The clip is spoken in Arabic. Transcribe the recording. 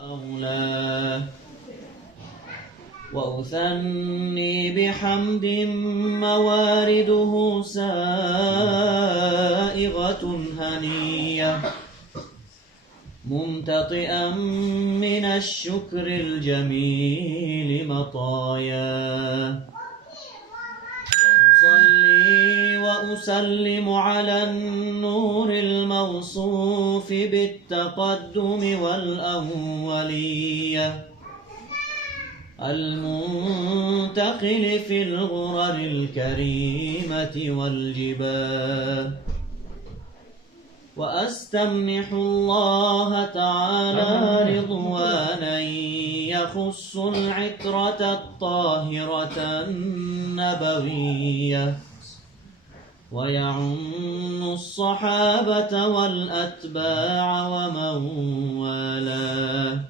أولاه وأثني بحمد موارده سائغة هنية ممتطئا من الشكر الجميل مطايا وأصلي وأسلم على النور الموصوف بالتقدم والأولية المنتقل في الغرر الكريمة والجباه وأستمنح الله تعالى رضوانا يخص العترة الطاهرة النبوية ويعم الصحابة والأتباع ومن والاه